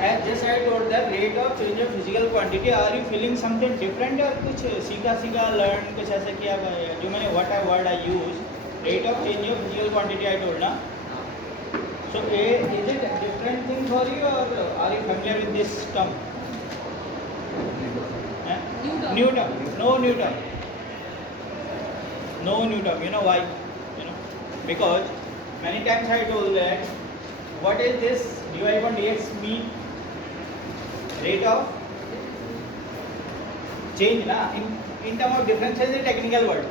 As just I told that rate of change of physical quantity, are you feeling something different or कुछ सीखा सीखा learn कुछ ऐसा किया जो मैंने what I word I use rate of change of physical quantity I told ना. So is it a different thing for you or are you familiar with this term? Newton. No Newton. No Newton. You know why? You know because many times I told that what is this dy upon dx mean? Rate of change na in term of differences in technical word.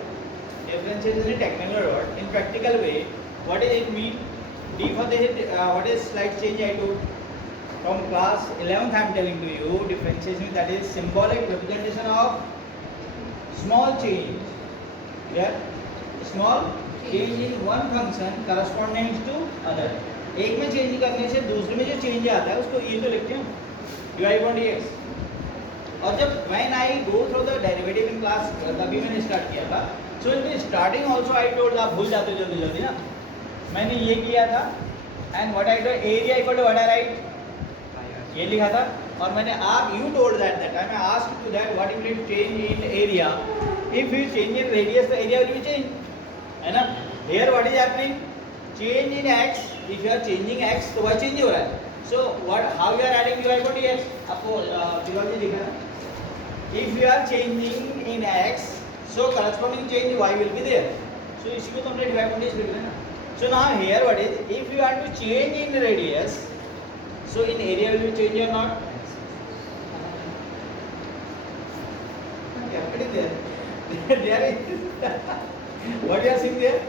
Differences in technical word. In practical way, what does it mean? D for the what is slight change I do from class 11th I am telling to you differentiation, that is symbolic representation of small change. Yeah, small change in one function corresponding to other. एक में change करने से दूसरे में जो change आता है उसको ये तो लिखते हैं dy upon dx. और जब when I go through the derivative in class तभी मैंने स्टार्ट किया था. So in the starting also I told, आप भूल जाते हो जल्दी जल्दी ना, मैंने ये किया था and what I do area equal to what I write ये लिखा था. और मैंने आप you told that time I asked to that what will it change in area, if you change in radius the area will be change है ना. Here what is happening, change in x, if you are changing x तो y change हो रहा है. So what how you are adding dy upon dx, आपको philosophy लिखा है. If you are changing in x so corresponding change y will be there. So इसी को तो हमने dy upon dx लिख लेना. So now here what is, if you want to change in radius so in area will be change or not? There is what you are seeing there,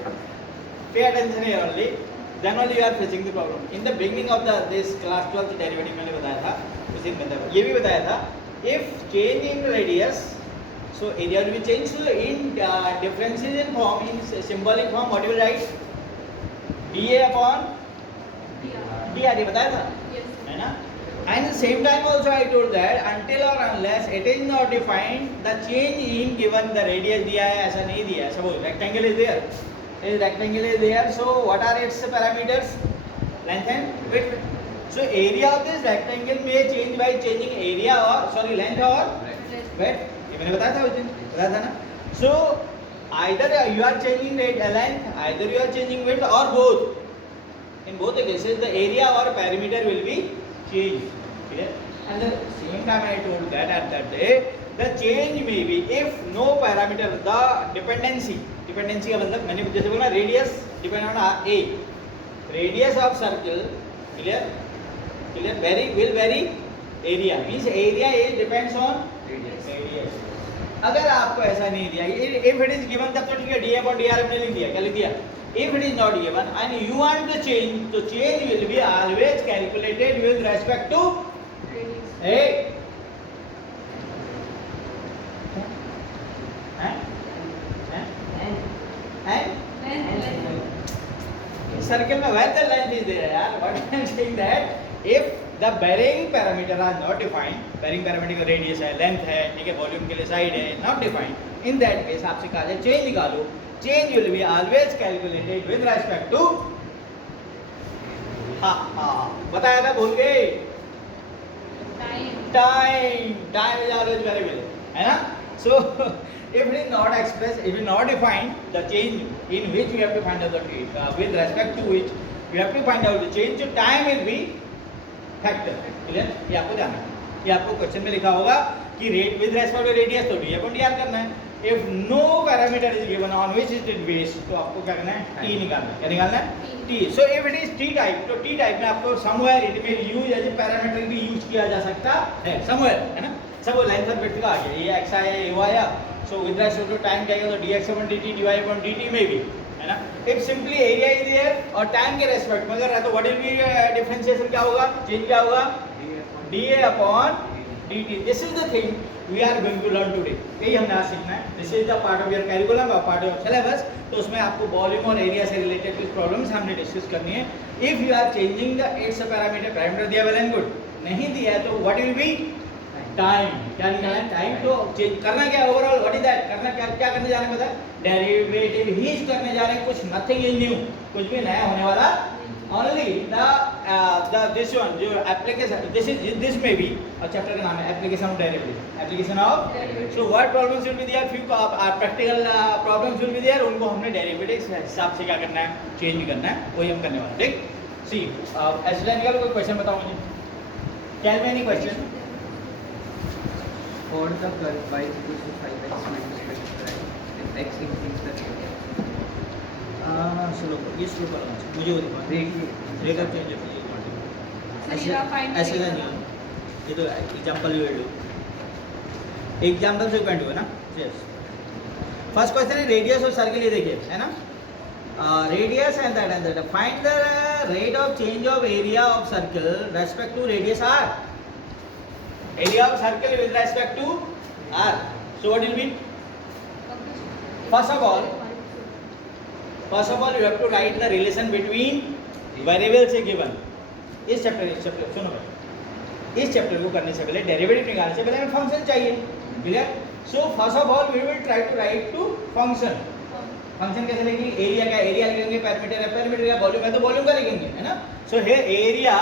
pay attention here only, then only you are facing the problem. In the beginning of the this class 12 derivative मैंने बताया था, उसी में ये भी बताया था, if change in radius so area will be changed. So in differences in form, in symbolic form what you will write, dA upon dr ये बताया था है ना. And at the same time also I told that until or unless it is not defined the change in given the radius दिया है ऐसा नहीं दिया है. Suppose rectangle is there, this rectangle is there, so what are its parameters, length and width. So area of this rectangle may change by changing area or sorry length or width. ये मैंने बताया था उस दिन, बताया था ना. So either you are changing length, either you are changing width or both. In both the cases the area or perimeter will be changed. Clear? And the same time I told that at that day the change may be if no parameter, the dependency का मतलब मैंने जैसे बोला radius depend on a, radius of circle clear will vary area, means area is depends on radius. अगर आपको ऐसा नहीं दिया, if it is given तब तो ठीक है, dA upon dr हमने लिख दिया, क्या लिख दिया. If it is not given and you want the change, so change will be always calculated with respect to a circle में where the length is there यार. What I am saying that if the bearing parameter are not defined, bearing parameter का radius है, length है, ठीक है, volume के लिए side है, not defined, in that case आपसे कहा जाए change निकालो, change will be always calculated with respect to बताया था भूल गए, time is always variable है ना. So if it is not expressed, if it is not defined, the change in which we have to find out the with respect to which we have to find out the change, so time will be factor. Clear? ये आपको जानना है, ये आपको question में लिखा होगा कि rate with respect to radius तो डी अपॉन dr करना है. If no parameter is given on which it is based, तो आपको क्या करना है, t निकालना है. क्या निकालना है, t. So if it is t type, तो t type में आपको somewhere it may use as a parameter भी यूज किया जा सकता है, somewhere है ना. सब लेंथ और विड्थ का आ गया, ये x आया, ये y आया. So with respect to time क्या आएगा, तो dx upon dt, dy upon dt में भी है ना. If simply area is there और टाइम के रेस्पेक्ट में अगर है तो what will be डिफरेंशिएशन क्या होगा, चेंज क्या होगा, dA upon dt. This is the thing we are going to learn today. यही हमने आज सीखना है. This is the part of your curriculum or part of syllabus. तो उसमें आपको वॉल्यूम और एरिया से रिलेटेड कुछ प्रॉब्लम्स हमने डिस्कस करनी है. If you are changing the its parameter दिया well and good, नहीं दिया है तो what will be टाइम क्या निकालना है, टाइम तो चेंज करना क्या ओवरऑल, व्हाट इज दैट, करना क्या, क्या करने जा रहे हैं पता है, डेरिवेटिव ही करने जा रहे हैं, कुछ नथिंग इज न्यू, कुछ भी नया होने वाला, ओनली द दिस वन जो एप्लीकेशन, दिस में भी और चैप्टर का नाम है application of derivative, application of, so what problems will be there, few practical problems will be there, उनको हमने डेरिवेटिव के हिसाब से क्या करना है, चेंज करना है, वही हम करने वाले हैं, ठीक। सी एसएलएन का कोई क्वेश्चन बताओ मुझे, can be any question, or the curve y is equal to 5x minus 25 if x increases the rate. चलो ये शुरू करना है, मुझे वो दिखा, रेट ऑफ चेंज ऐसे नहीं, ये तो एग्जांपल ले लो, एग्जांपल से पॉइंट हुआ ना, यस। फर्स्ट क्वेश्चन है रेडियस ऑफ सर्कल, ये देखिए है ना, radius and that find the rate of change of area of circle respect to radius R, area of circle with respect to r, so what will be, first of all you have to write the relation between variables से given, इस chapter सुनो भाई, इस chapter को करने से पहले derivative निकालने से पहले हमें फंक्शन चाहिए, clear, so first of all we will try to write to function, function कैसे लिखेंगे, एरिया का एरिया लिखेंगे, पैरामीटर है पैरामीटर का, वॉल्यूम है तो वॉल्यूम का लिखेंगे, है ना, सो हियर एरिया,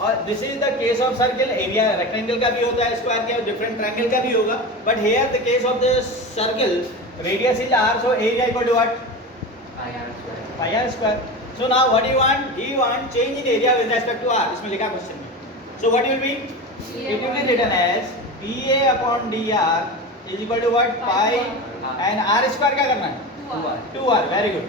और this is the case of circle, area rectangle का भी होता है, स्क्वायर का डिफरेंट ट्रायंगल का भी होगा, but here the case of the circle radius is r, so area equal to what, pi r square, so now what do you want, you want change in area with respect to r, इसमें लिखा question में, so what will be, it will be written as pa upon dr is equal to what, pi and r square क्या करना है, 2r, very good,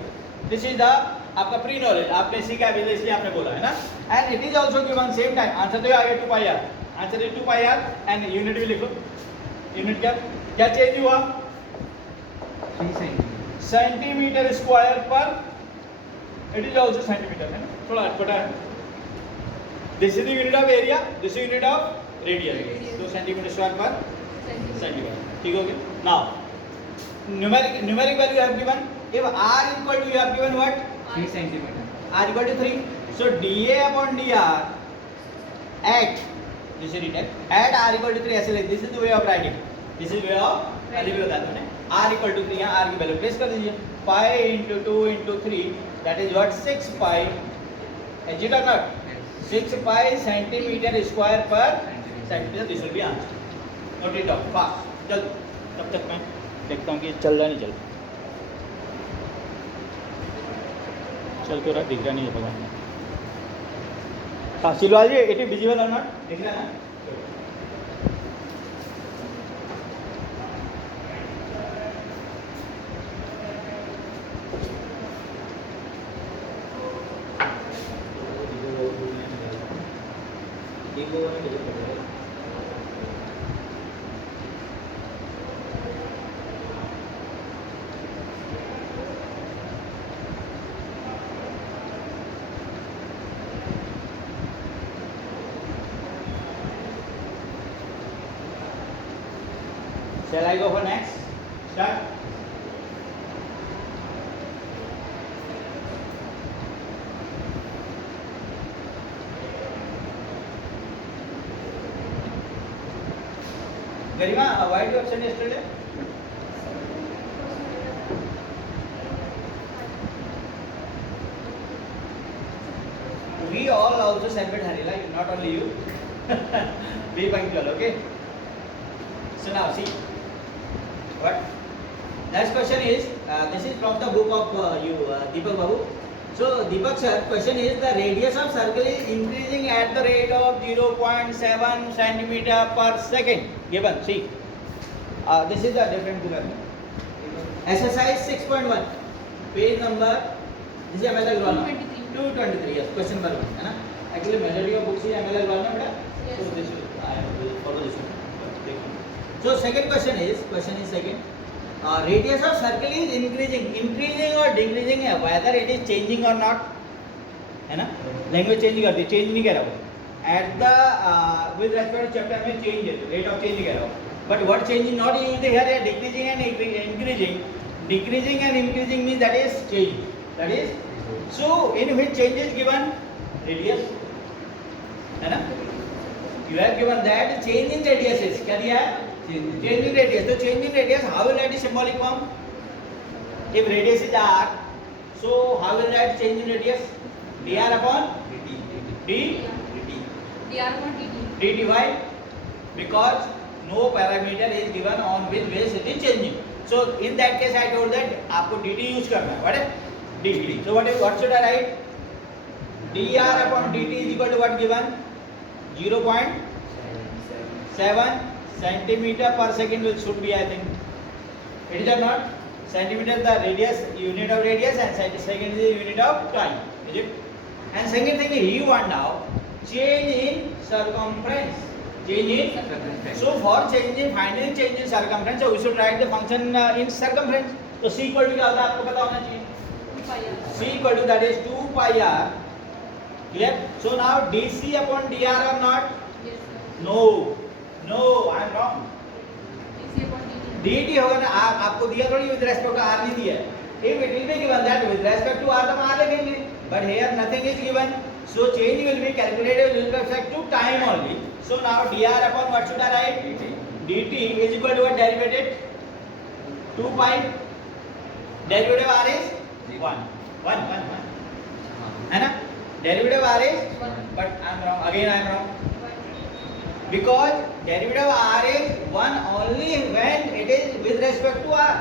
this is the आपका pre knowledge, आपने सीखा है इसलिए आपने बोला है ना, and it is also given same time, answer तो आ गया 2 pi R, answer is 2 pi R, and unit भी लिखो, यूनिट क्या चेंज हुआ, 3 centimetre square per, it is also centimetre, है ना, थोड़ा छोटा है, this is the unit of area, this is unit of radius, तो सेंटीमीटर स्क्वायर पर सेंटीमीटर, ठीक हो गया। Now numeric value have given, if r equal to, you have given what, 3 centimeter, r equal to 3, so dA upon dr at, this is written at r equal to 3, ऐसे लिख, this is the way of writing, this is way of अभी भी बता दो मैंने, r equal to 3, यहाँ r की value place कर दीजिए, pi into 2 into 3, that is what, 6 pi, is it or not, 6 pi centimeter square per centimeter, this will be answer, note it down fast, जल्दी, तब तक मैं देखता हूँ कि चल रहा नहीं चल तो रहा, दिख रहा नहीं है भगवान, हाँ सिलवा जी, इट इज विजिबल और नॉट, दिख रहा है ना, Shall I go for next? Start. Garima, why did you absent yesterday? We all also celebrate Harila, not only you. Be punctual, okay? So now see. What? Next question is, this is from the book of Deepak Babu. So Deepak sir, question is, the radius of circle is increasing at the rate of 0.7 centimeter per second. Given, see. This is the different book. Exercise 6.1, page number. This is ML Agrawal. 223. Yes. Question number 1. है ना? Actually majority of books is ML Agrawal ना बेटा. So this is, I will follow this one. So second question is second, radius of circle is increasing or decreasing है, whether it is changing or not, है ना, language change करती है, change नहीं कह रहा हूँ, at the with respect to chapter में change है, rate of change कह रहा हूँ, but what change is not used here, decreasing and increasing means that is change, that is, so in which change is given, radius, है ना, You have given that change in radius is क्या दिया है? Change in radius. So change in radius, how will that is symbolic form? If radius is r, so how will that change in radius? dr upon d dr upon dt. dt. Why? Because no parameter is given on which base it is changing. So in that case I told that आपको dt use करना है. What है? dt. So what should I write? dr upon dt is equal to what given? 0.7 centimeter per second will should be, I think. It is or not? Centimeter the radius, unit of radius, and second is the unit of time. Is it? And second thing is you want now change in circumference. Change in. So for changing, finding change in circumference, so we should write the function in circumference. So c equal to क्या होता है आपको पता होना चाहिए. 2 pi r. c equal to that is 2 pi r. Clear? So now dc upon dr or not? Yes sir. No, I am wrong. dc upon dt. dt होगा ना. आपको दिया थोड़ी with respect to r नहीं दिया है. If it will be given that with respect to r तो हम r लिखेंगे. But here nothing is given. So change will be calculated with respect to time only. So now dr upon what should I write? dt is equal to what derivative? 2 pi. Derivative r is 1. है ना? Derivative r is 1. but I am wrong. Again I am wrong. Because derivative of r is 1 only when it is with respect to r.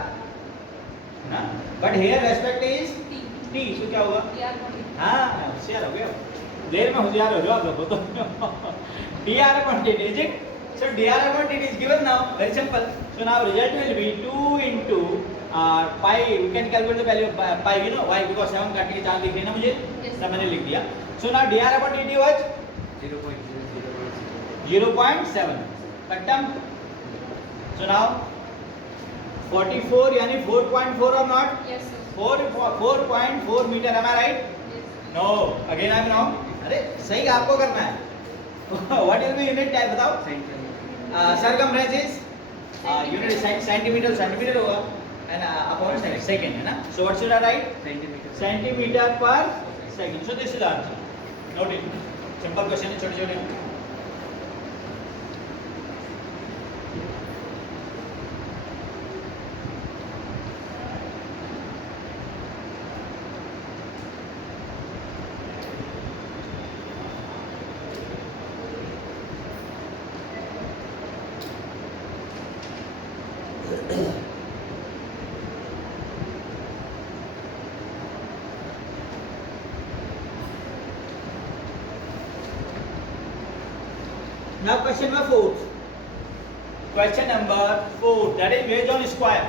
ना? But here respect is t. t. So क्या होगा? dr upon dt. हाँ, होशियार हो गए हो. देर में होशियार हो जाओ आप लोग तो. dr upon dt is it? So dr upon dt is given now. Very simple. So now result will be 2 into pi. We can calculate the value of pi. You know why? Because 7 काट के 4 लिख लेना मुझे. Yes. तब मैंने लिख दिया. So now dr upon dt was 0.7. Cuttam. So now 44 यानी 4.4 or not? Yes sir. 4.4 meter. Am I right? Yes. No. Again I am wrong. अरे सही आपको करना है. What will be unit type बताओ? Circumference is unit centimeter होगा and upon second है ना. So what should I write? Centimeter per second. So this is the answer. Note it. Simple question है छोटे-छोटे. Now question number 4. Question number 4. That is based on square.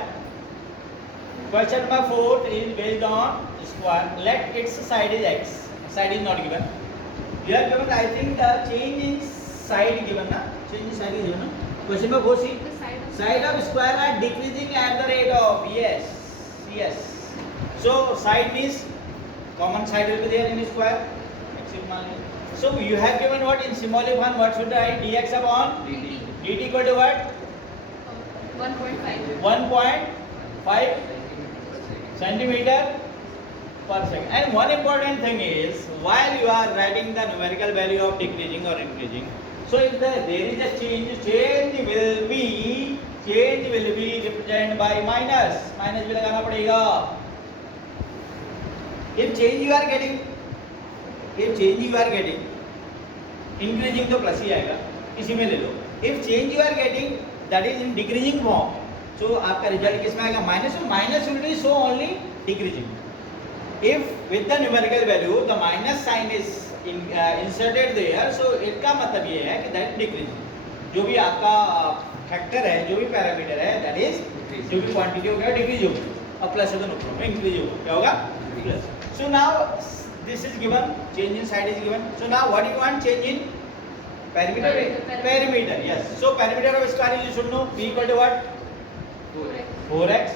Question number 4 is based on square. Let its side is x. Side is not given. You are given. I think the change in side given na. Change in side is given na. Question number 4 see. The Side of square are decreasing at the rate of yes. So side means common side will be there in square. So you have given what in symbolic one? What should I write? Dx upon dt. dt equal to what? 1.5. 1.5 centimeter per second. And one important thing is while you are writing the numerical value of decreasing or increasing, so if there is a change will be represented by minus भी लगाना पड़ेगा. If change you are getting increasing तो plus ही आएगा. इसी में ले लो. If change you are getting that is in decreasing form, so आपका result किसमें आएगा? Minus. Minus will be so only decreasing. If with the numerical value the minus sign is inserted there, so इसका मतलब ये है कि that decreasing. जो भी आपका फैक्टर है, जो भी पैरामीटर है, that is जो भी क्वांटिटी होगा डिक्रीज होगी. और प्लस है तो नुकसान में इंक्रीज होगा. क्या होगा? Plus. So now this is given, change in side is given. So now what do you want? Change in perimeter. Perimeter, yes. So perimeter of square you should know. P equal to what? 4x.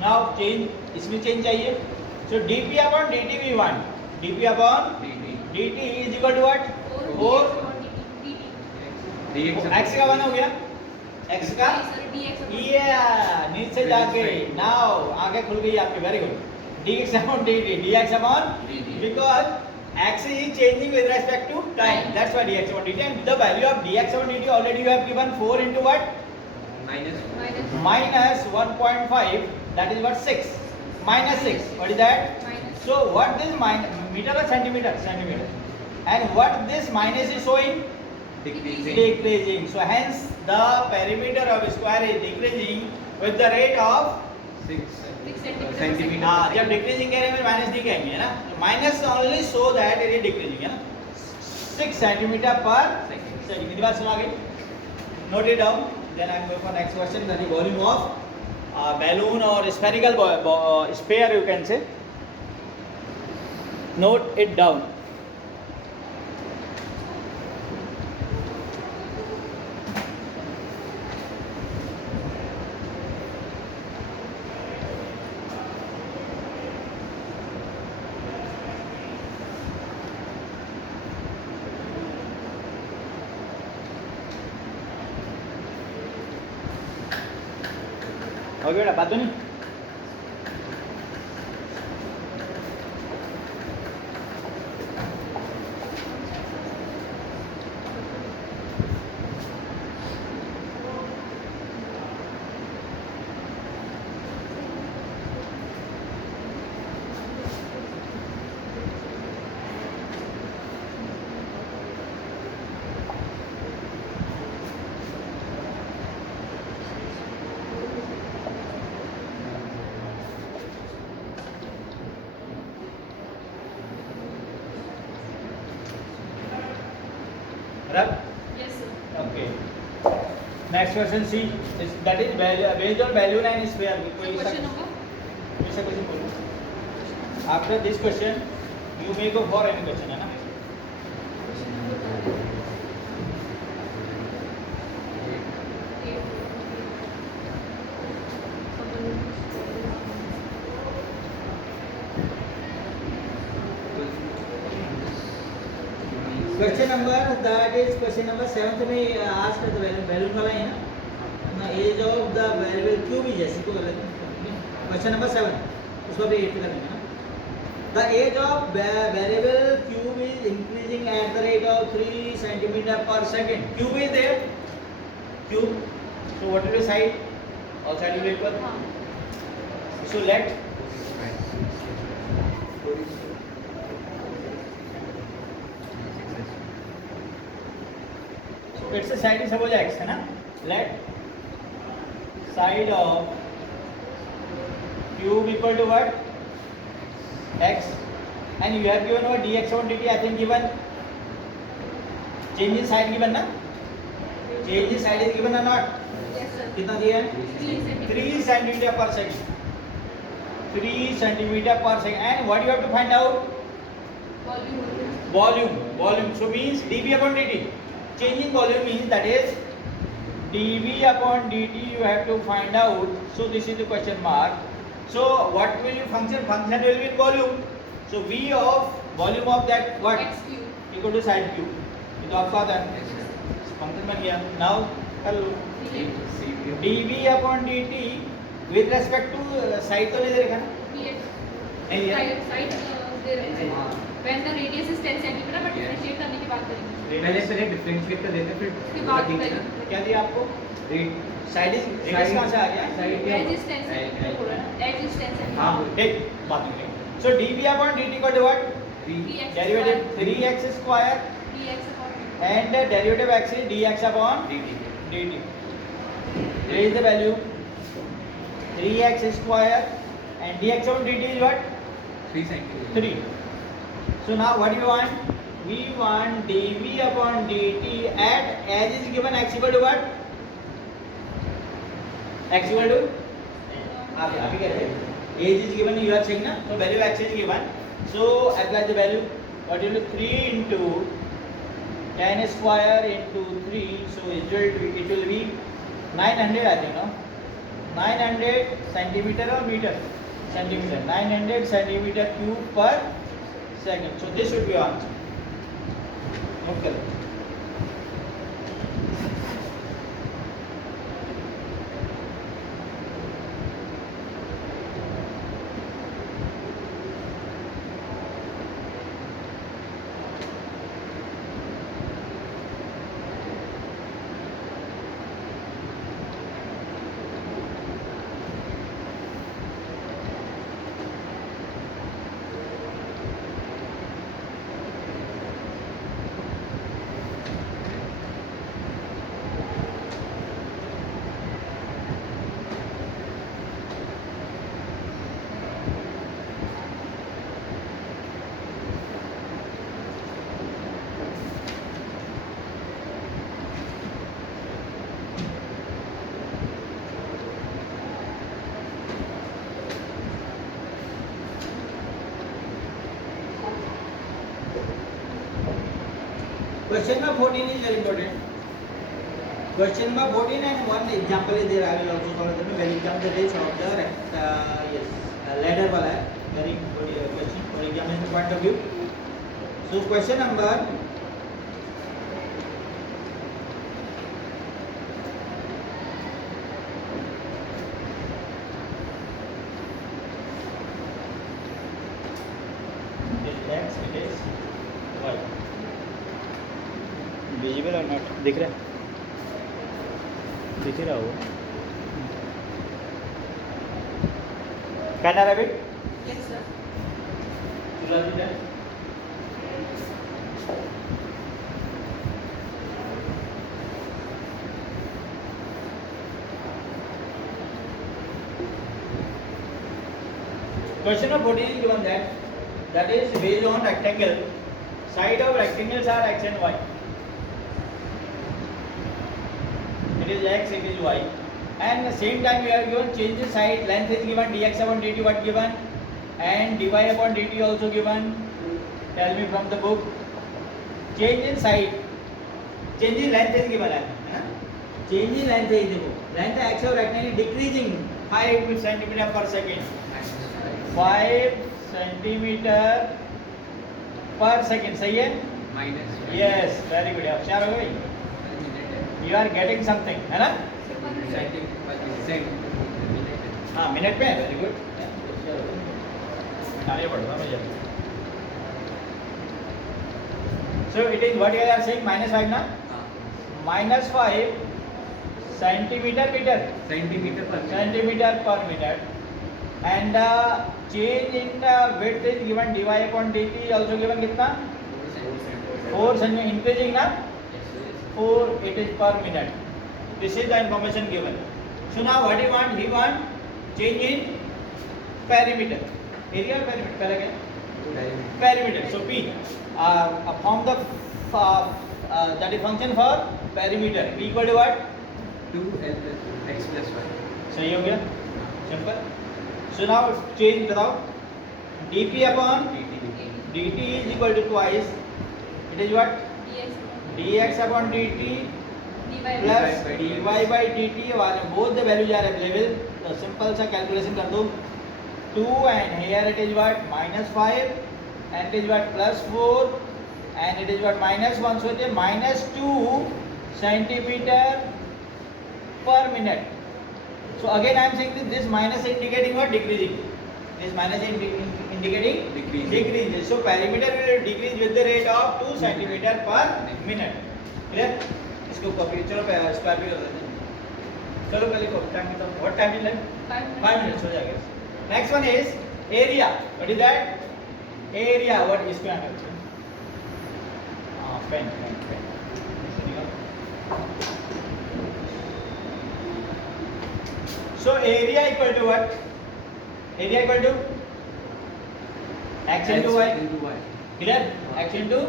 Now change, इसमें change चाहिए. So dp upon dt we want. dp upon dt is equal to what? 4. x का 1 हो गया. x का yeah नीचे जाके now आगे खुल गई आपकी. very good. dx upon dt. dx upon because Axis is changing with respect to time. That's why dx upon dt. And the value of dx upon dt already you have given 4 into what? Minus. Minus 1.5. That is what? 6. Minus 6. What is that? Minus. So what this meter or centimeter? Centimeter. And what this minus is showing? Decreasing. Decreasing. So hence the perimeter of square is decreasing with the rate of 6 centimeter. centimeter. हाँ जब decreasing कह रहे हैं minus दिखाएंगे है ना minus only so that it is decreasing है ना 6 सेंटीमीटर पर सेकंड मेरी बात सुना गई note it down then I am going for next question that is volume of balloon और spherical sphere you can say note it down हो गया बेटा बात तो नहीं right Yes, sir. okay next question C is that is based on balloon and sphere कोई Question number? ऐसा question बोलो after this question you may go for any question है ना question number that is question number 7 में आज का balloon वाला है ना edge of the variable cube is ऐसी को गलत क्वेश्चन नंबर 7 उसको भी 8 करेंगे ना the edge of variable cube is increasing at the rate of 3 centimetre per second cube is there cube so what is the side all side will equal हाँ. So let it's a side is suppose x है ना let side of cube equal to what x and you have given what dx over dt I think given change in side given ना change in side is given or not Yes, sir. कितना दिया है 3 centimeter. 3 centimeter per second 3 centimeter per second and what you have to find out volume so means dv upon dt change in volume means that is dv upon dt you have to find out so this is the question mark so what will you function will be in volume so v of volume of that what X cube. equal to side cube ये तो आपका आता है function बन गया now कर लो dv upon dt with respect to side तो नहीं दे रखा ना Dx. नहीं दिया Side दे रहे हैं. When the radius is 10 centimeter, but differentiate करने की बात करेंगे. पहले डिफरेंशिएट कर देते फिर उसके बाद देखना। क्या दिया आपको साइड इज Side- कहाँ से आ गया side क्या Edge is 10 centimeter बोला ना. Edge is 10 centimeter. हाँ ठीक बात नहीं so dv upon dt equal to what Dx derivative 3x square Dx upon and the derivative x is dx upon dt dt there is the value 3x square and dx upon dt is what 3 centimeter 3 so now what do you want we want dv upon dt at as is given x equal to what x equal to आप अभी कह रहे हैं age is given you are saying ना so value x is given so apply the value what will be 3 into 10 square into 3 so it will be 900 I think no 900 centimeter or meter centimeter 900 centimeter cube per second so this should be your answer note कर लो Question number 14 is very important. Question number 14 and one example is there. I will also solve them. When exam that is of the ladder wala hai. Very good question for examination point of view. So question number x, it is y. Visible or not? दिख रहा है? दिख रहा हो? Can I have it? Yes, sir. Question number 14 is given that is based on rectangle. Side of rectangles are x and y. It is x, it is y. And at the same time we are given change the side. Length is given dx upon dt what given, and dy upon dt also given. Tell me from the book. Change in side. Change in length is given है. Change in length is देखो. Length x of rectangle decreasing 5 centimeter per second. 5 centimeter per second. सही है? minus Yes, very good. अब चार हो गई. You are getting something, है ना? हाँ, मिनट में. Very good. आगे बढ़ो मुझे. So it is what you are saying -5 ना? -5 centimeter meter. Centimeter per minute. And change in the width is given dy upon dt also given कितना 4 centimeter increasing ना 4 it is per minute. This is the information given. So now what he want change in perimeter. Area or perimeter पहले क्या perimeter. So p form the that is function for perimeter. P equal to what 2l x plus y. सही हो गया simple. So now change बताओ dp upon dt is equal to twice. It is what dx upon dt plus dy by dt. Both the values are available. So simple सा calculation कर दो. 2 and here it is what -5 and it is what +4 and it is what -1. So it is -2 centimeter per minute. So again I am saying this minus indicating what decreasing. This minus indicating decreases. So perimeter will decrease with the rate of 2 centimeter per minute. Clear? इसको copy चलो square भी कर देते हैं. चलो पहले को time कितना? What time is left? 5 minutes हो जाएगा. Next one is area. What is that? Area. What is इसको यहाँ करते हैं? Pen. So area equal to what? Area equal to x into y. Clear? X into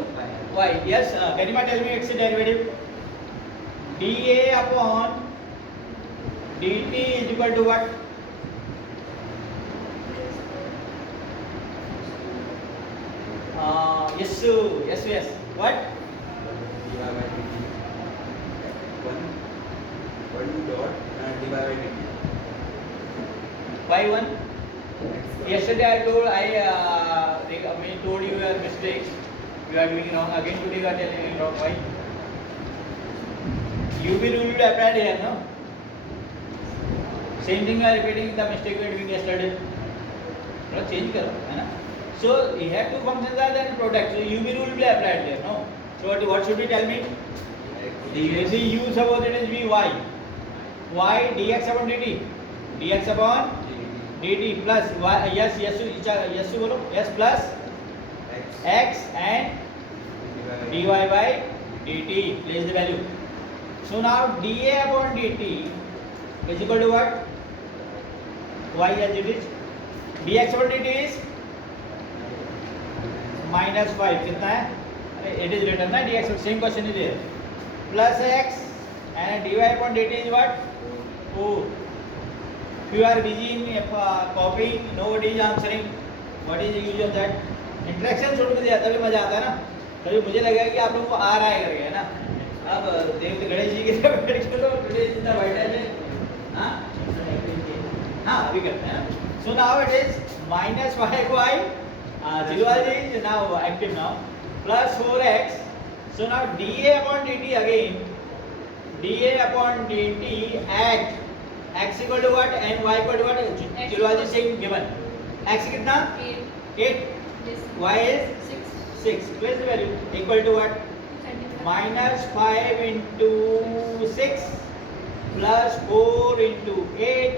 y. Yes. Garima, tell me x derivative. dA upon dt is equal to what? Yes. What? One dot and divide by dt. Why 1? Yesterday I told you your mistakes. You are doing wrong. Again today you are telling me wrong. Why? UV rule will apply here, no? Same thing you are repeating the mistake you were doing yesterday. No, change करो, है ना? So you have two functions are then product. So UV rule will be applied there, no? So what should you tell me? The u suppose it is Vy. Y dx upon dt. Dx upon dt plus y. Yes बोलो. Yes plus x and dy by dt. Place the value. So now dA upon dt is equal to what? Y as it is. Dx upon dt is -5. कितना है? It is written ना dx. Same question is there. Plus x and dy upon dt is what? 4. If you are busy in copying, nobody is answering. What is the use of that? Interaction छोड़ के दिया तभी मजा आता है ना. तभी मुझे लगा कि आप लोगों को आ रहा है करके, है ना। अब देव गणेश जी के साथ बैठ के तो टुडे इज द बर्थडे है। हाँ हाँ अभी करते हैं। So now it is -5y Ziluaji is now active now plus 4x. So now dA upon dt again, dA upon dt at x equal to what and y equal to what? Ziluaji saying given x कितना 8, y is 6. Place the value equal to what? -5 into 6 plus 4 into 8.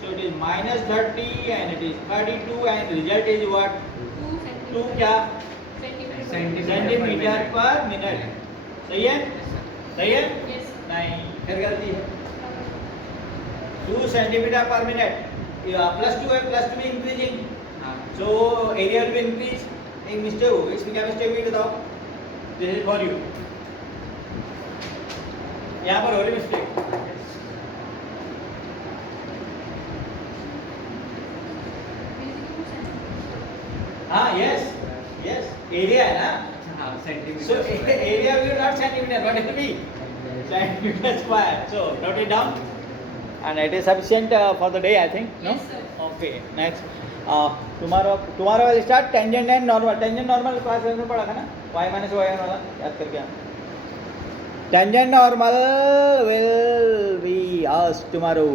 So it is -30 and it is 32 and result is what? 2 क्या? Centimetre पर minute. सही है? सही है? नहीं, फिर गलती है। 2 सेंटीमीटर पर मिनट। +2 है, +2 भी increasing. So area will be increase. एक मिस्टेक हो गई, इसमें क्या मिस्टेक हुई बताओ? This is for you. यहाँ पर हो रही मिस्टेक। हाँ, yes, yes. एरिया है ना? हाँ, centimetre So square. area will be not centimeter, what it will be? Centimeter square. So note it down. And it is sufficient for the day, I think. No? Yes, sir. Okay. Next. Tomorrow will start tangent and normal. Tangent normal class में पढ़ा था ना? Y minus y वाला याद करके आना. Tangent normal will be asked tomorrow.